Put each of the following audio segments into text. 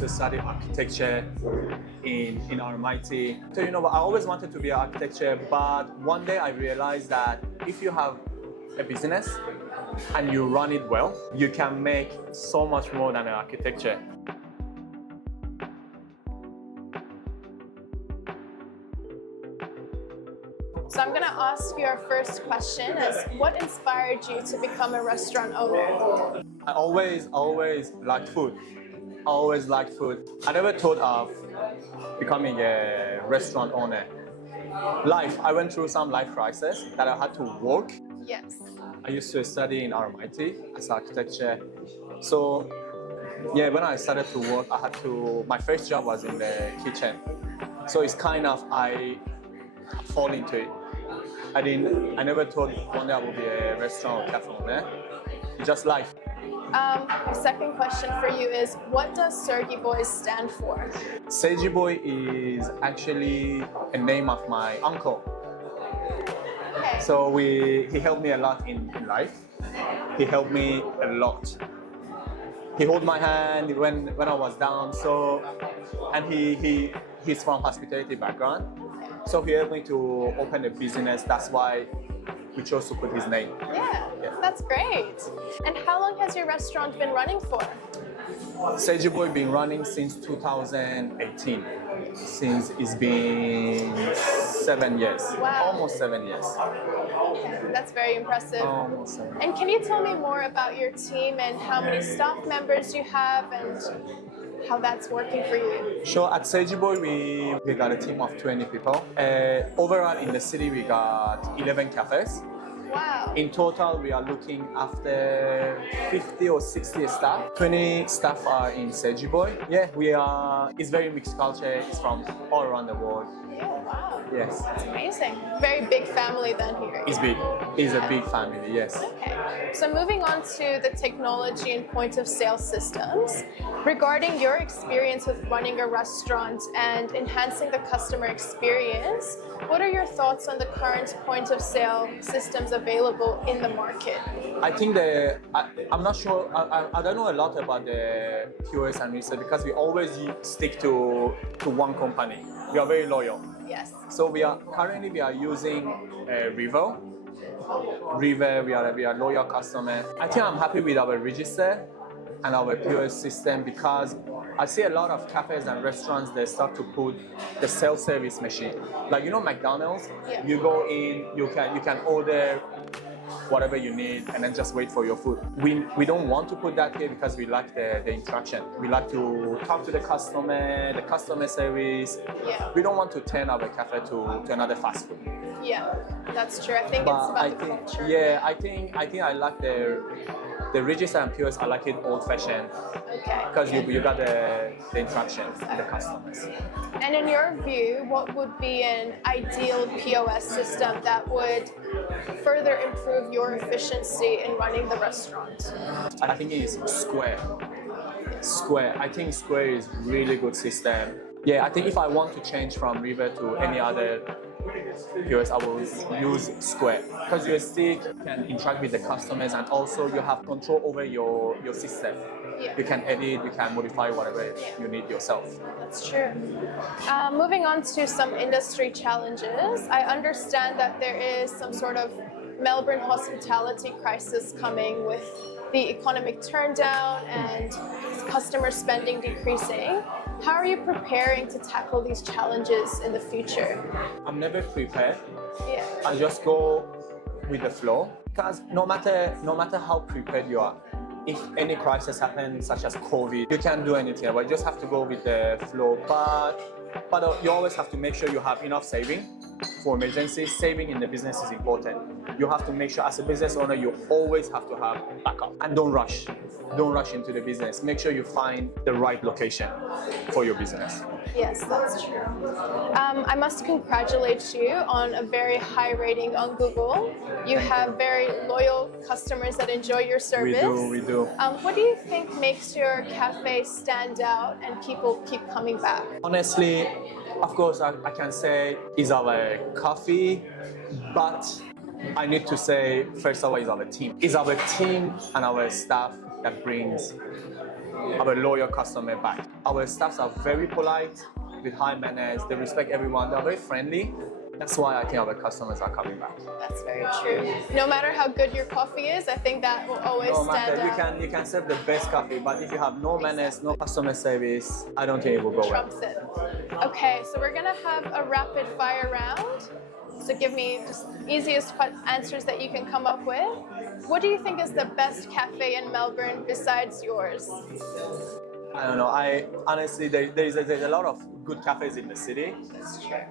to study architecture in RMIT. So you know, I always wanted to be an architecture, but one day I realized that if you have a business and you run it well, you can make so much more than an architecture. So I'm going to ask you our first question is, what inspired you to become a restaurant owner? I always liked food. I always liked food. I never thought of becoming a restaurant owner. I went through some life crisis that I had to work. Yes. I used to study in RMIT as architecture. So yeah, when I started to work, my first job was in the kitchen. So it's kind of, I fall into it. I never thought one day I would be a restaurant or cafe owner. It's just life. My second question for you is, what does Sergy Boy stand for? Sergy Boy is actually a name of my uncle. Okay. So he helped me a lot in life. He helped me a lot. He held my hand when I was down. So, and he's from hospitality background. So he helped me to open a business. That's why we chose to put his name. Yeah, that's great. And how long has your restaurant been running for? Sergy Boy been running since 2018. Since it's been 7 years. Wow. Almost 7 years. Okay, that's very impressive. Almost 7 years. And can you tell me more about your team and how many staff members you have and how that's working for you? Sure, at Sergy Boy we got a team of 20 people. Overall in the city we got 11 cafes. Wow. In total we are looking after 50 or 60 staff. 20 staff are in Sergy Boy. Yeah, it's very mixed culture. It's from all around the world. Yeah, wow. Yes. That's amazing. Very big family then here. It's big. It's a big family, yes. Okay. So moving on to the technology and point of sale systems, regarding your experience with running a restaurant and enhancing the customer experience, what are your thoughts on the current point of sale systems available in the market? I think I'm not sure, I don't know a lot about the POS and research because we always stick to one company. We are very loyal. Yes. So currently we are using River. River, we are loyal customer. I think I'm happy with our register and our POS system because I see a lot of cafes and restaurants, they start to put the self-service machine. Like, you know, McDonald's, yeah. You go in, you can order whatever you need and then just wait for your food. We don't want to put that here because we like the interaction. We like to talk to the customer service. Yeah. We don't want to turn our cafe to another fast food. Yeah, that's true. I think it's about the culture. Yeah, I think I like the register and POS. I like it old-fashioned. Okay. Because you got the interaction with the customers. And in your view, what would be an ideal POS system that would further improve your efficiency in running the restaurant? I think it is Square. I think Square is really good system. Yeah, I think if I want to change from River to any other POS, I will use Square because you still can interact with the customers and also you have control over your system. Yeah. You can edit, you can modify whatever you need yourself. That's true. Moving on to some industry challenges, I understand that there is some sort of Melbourne hospitality crisis coming with the economic turndown and customer spending decreasing. How are you preparing to tackle these challenges in the future? I'm never prepared. Yeah. I just go with the flow because no matter how prepared you are, if any crisis happens, such as COVID, you can't do anything. But you just have to go with the flow. But you always have to make sure you have enough saving for emergencies. Saving in the business is important. You have to make sure, as a business owner, you always have to have backup. And don't rush. Don't rush into the business. Make sure you find the right location for your business. Yes, that's true. I must congratulate you on a very high rating on Google. You have very loyal customers that enjoy your service. We do. What do you think makes your cafe stand out and people keep coming back? Honestly, of course, I can say is our coffee, but I need to say, first of all, is our team. It's our team and our staff that brings our loyal customer back. Our staffs are very polite, with high manners. They respect everyone. They're very friendly. That's why I think our customers are coming back. That's very true. No matter how good your coffee is, I think that will always stand out. You can serve the best coffee, but if you have no manners, no customer service, I don't think it will go well. Trumps it. Okay, so we're gonna have a rapid fire round. So give me just easiest answers that you can come up with. What do you think is the best cafe in Melbourne besides yours? I don't know. I honestly, there's a lot of good cafes in the city. That's true.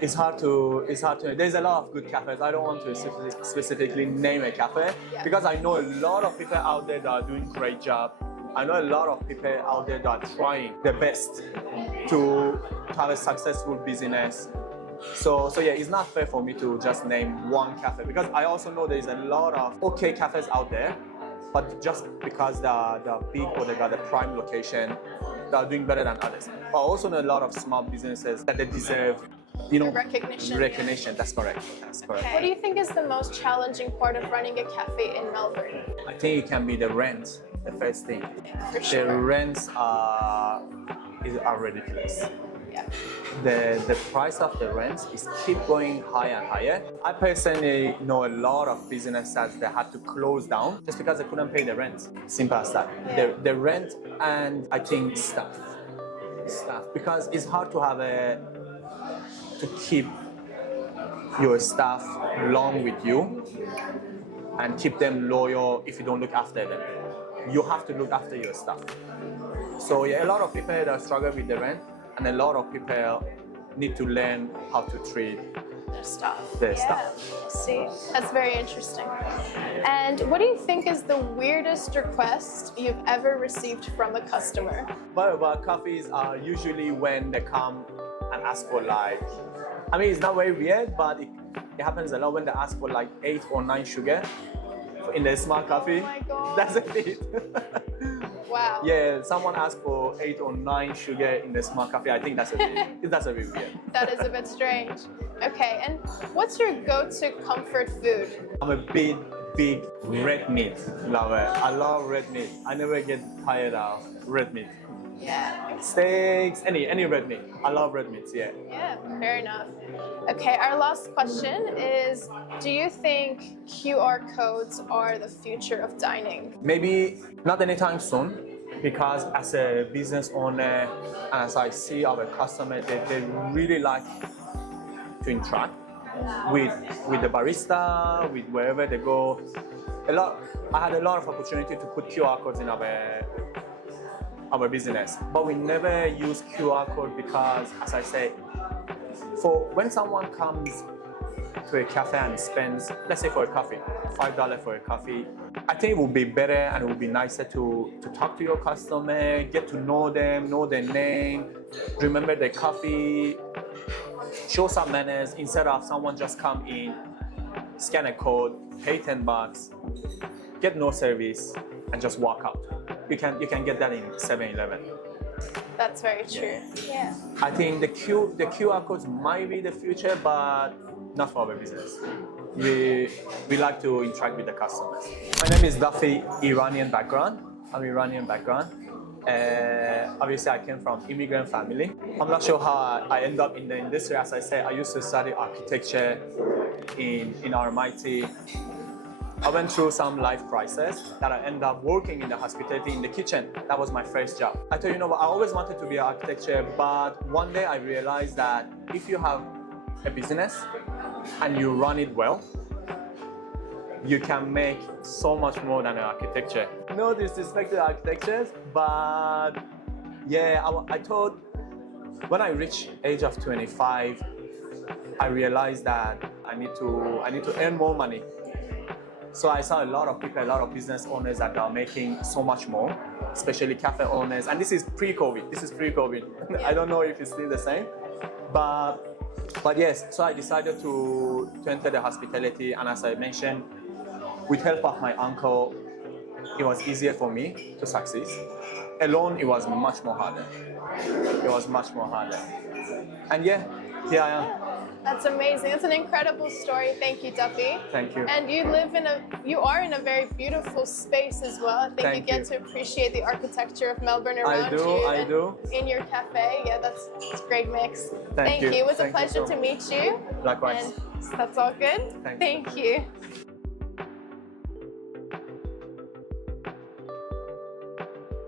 It's hard to. There's a lot of good cafes. I don't want to specifically name a cafe because I know a lot of people out there that are doing great job. I know a lot of people out there that are trying their best to have a successful business. So yeah, it's not fair for me to just name one cafe because I also know there's a lot of okay cafes out there, but just because they're big or they got a prime location, they're doing better than others. But I also know a lot of small businesses that they deserve, recognition. Recognition. That's correct. That's correct. Okay. What do you think is the most challenging part of running a cafe in Melbourne? I think it can be the rent. The first thing. For sure. The rents are ridiculous. Yeah. The price of the rents is keep going higher and higher. I personally know a lot of businesses that had to close down just because they couldn't pay the rent. Simple as that. Yeah. The rent and I think staff because it's hard to have to keep your staff long with you and keep them loyal if you don't look after them. You have to look after your staff. So yeah, a lot of people that struggle with the rent, and a lot of people need to learn how to treat their staff. I see. That's very interesting. And what do you think is the weirdest request you've ever received from a customer? But coffees are usually when they come and ask for it's not very weird, but it happens a lot when they ask for 8 or 9 sugar in the small coffee. Oh my God. That's it. Wow. Yeah, someone asked for 8 or 9 sugar in the small coffee. I think that's a bit weird. That is a bit strange. Okay, and what's your go-to comfort food? I'm a big red meat lover. I love red meat. I never get tired of red meat. Yeah. Steaks, any red meat. I love red meats, yeah. Yeah, fair enough. Okay, our last question is, do you think QR codes are the future of dining? Maybe not anytime soon, because as a business owner, and as I see our customers, they really like to interact with the barista, with wherever they go. I had a lot of opportunity to put QR codes in our business, but we never use QR code because, as I say, for when someone comes to a cafe and spends, let's say for a coffee, $5 for a coffee, I think it would be better and it would be nicer to talk to your customer, get to know them, know their name, remember their coffee, show some manners instead of someone just come in, scan a code, pay $10, get no service, and just walk out. You can get that in 7-Eleven. That's very true. Yeah. I think the QR codes might be the future, but not for our business. We like to interact with the customers. My name is Duffey, Iranian background. I'm Iranian background. Obviously, I came from immigrant family. I'm not sure how I end up in the industry. As I said, I used to study architecture in RMIT. I went through some life crisis that I ended up working in the hospitality in the kitchen. That was my first job. I thought, I always wanted to be an architecture, but one day I realized that if you have a business and you run it well, you can make so much more than an architecture. No disrespect to architectures, but yeah, I thought when I reached age of 25, I realized that I need to earn more money. So I saw a lot of people, a lot of business owners that are making so much more, especially cafe owners. And this is pre-COVID. Yeah. I don't know if it's still the same, but yes. So I decided to enter the hospitality, and as I mentioned, with help of my uncle, it was easier for me to succeed. Alone, it was much more harder. And yeah, here I am. That's amazing. It's an incredible story. Thank you, Duffey. Thank you. And you are in a very beautiful space as well. I think Thank you get you. to appreciate the architecture of Melbourne around you. I do. In your cafe. Yeah, that's a great mix. Thank you. It was a Thank you pleasure so to meet you. Likewise. And that's all good. Thanks. Thank you.